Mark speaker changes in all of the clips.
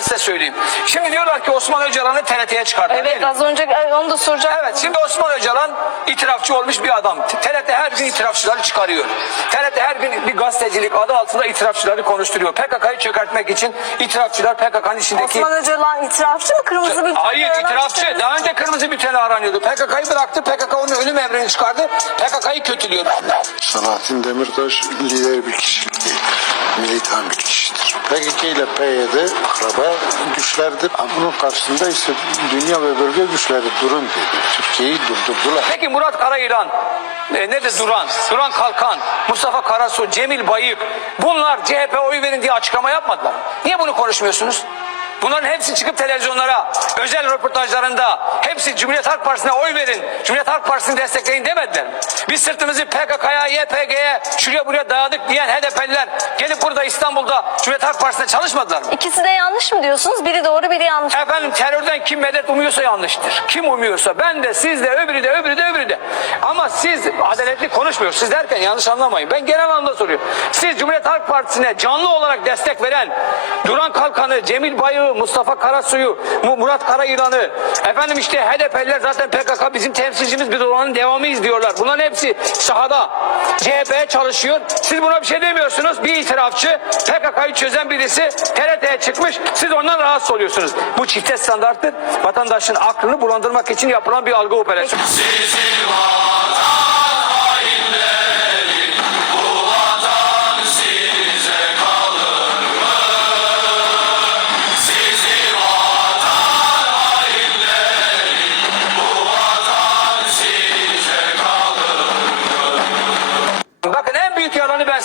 Speaker 1: ben size söyleyeyim. Şimdi diyorlar ki Osman Öcalan'ı TRT'ye çıkardı.
Speaker 2: Evet değil mi? az önce onu da soracağım.
Speaker 1: Evet şimdi Osman Öcalan itirafçı olmuş bir adam. TRT her gün itirafçıları çıkarıyor. TRT her gün bir gazetecilik adı altında itirafçıları konuşturuyor. PKK'yı çökertmek için itirafçılar PKK'nın içindeki...
Speaker 2: Osman Öcalan itirafçı mı? Kırmızı bir
Speaker 1: Hayır itirafçı. Daha önce kırmızı bir tane aranıyordu. PKK'yı bıraktı. PKK onun ölüm emrini çıkardı. PKK'yı kötülüyor.
Speaker 3: Selahattin Demirtaş lider bir kişi. değil militan bir kişidir. PKK ile PYD akraba güçlerdi. Ama bunun karşısında ise dünya ve bölge güçleri durun dedi. Türkiye'yi durdurdular.
Speaker 1: Peki Murat Kara e, ne de Duran, Duran Kalkan, Mustafa Karasu, Cemil Bayık bunlar CHP oy verin diye açıklama yapmadılar. Niye bunu konuşmuyorsunuz? Bunların hepsi çıkıp televizyonlara, özel röportajlarında hepsi Cumhuriyet Halk Partisi'ne oy verin, Cumhuriyet Halk Partisi'ni destekleyin demediler. Mi? Biz sırtımızı PKK'ya, YPG'ye, şuraya buraya dağıdık diyen HDP'liler gelip burada İstanbul'da Cumhuriyet Halk Partisi'ne çalışmadılar mı?
Speaker 2: İkisi de yanlış mı diyorsunuz? Biri doğru, biri yanlış.
Speaker 1: Efendim terörden kim medet umuyorsa yanlıştır. Kim umuyorsa ben de, siz de, öbürü de, öbürü de, öbürü de. Ama siz adaletli konuşmuyor. Siz derken yanlış anlamayın. Ben genel anlamda soruyorum. Siz Cumhuriyet Halk Partisi'ne canlı olarak destek veren Duran Kalkanı, Cemil Bayır, Mustafa Karasu'yu, Murat Karayılan'ı, efendim işte HDP'liler zaten PKK bizim temsilcimiz bir dolanın devamıyız diyorlar. Bunların hepsi sahada CHP'ye çalışıyor. Siz buna bir şey demiyorsunuz. Bir itirafçı PKK'yı çözen birisi TRT'ye çıkmış. Siz ondan rahatsız oluyorsunuz. Bu çifte standarttır. Vatandaşın aklını bulandırmak için yapılan bir algı operasyonu. Sizin var.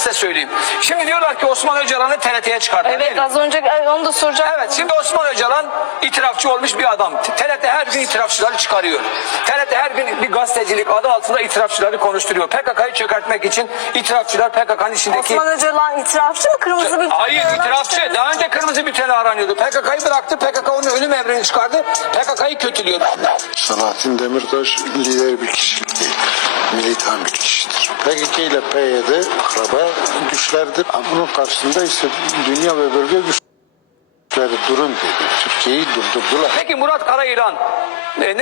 Speaker 1: size söyleyeyim. Şimdi diyorlar ki Osman Öcalan'ı TRT'ye çıkardı.
Speaker 2: Evet değil mi? az önce onu da soracağım.
Speaker 1: Evet şimdi Osman Öcalan itirafçı olmuş bir adam. TRT her gün itirafçıları çıkarıyor. TRT her gün bir gazetecilik adı altında itirafçıları konuşturuyor. PKK'yı çökertmek için itirafçılar PKK'nın içindeki...
Speaker 2: Osman Öcalan itirafçı mı? Kırmızı bir
Speaker 1: Hayır bir itirafçı. Çıkardı. Daha önce kırmızı bir tane aranıyordu. PKK'yı bıraktı. PKK onun ölüm emrini çıkardı. PKK'yı kötülüyor.
Speaker 3: Selahattin Demirtaş lider bir kişi. değil militan bir kişidir. PKK ile PYD akraba güçlerdir. Ama bunun karşısında ise dünya ve bölge güçleri durun dedi. Türkiye'yi durdurdular.
Speaker 1: Peki Murat Karayılan ne? ne?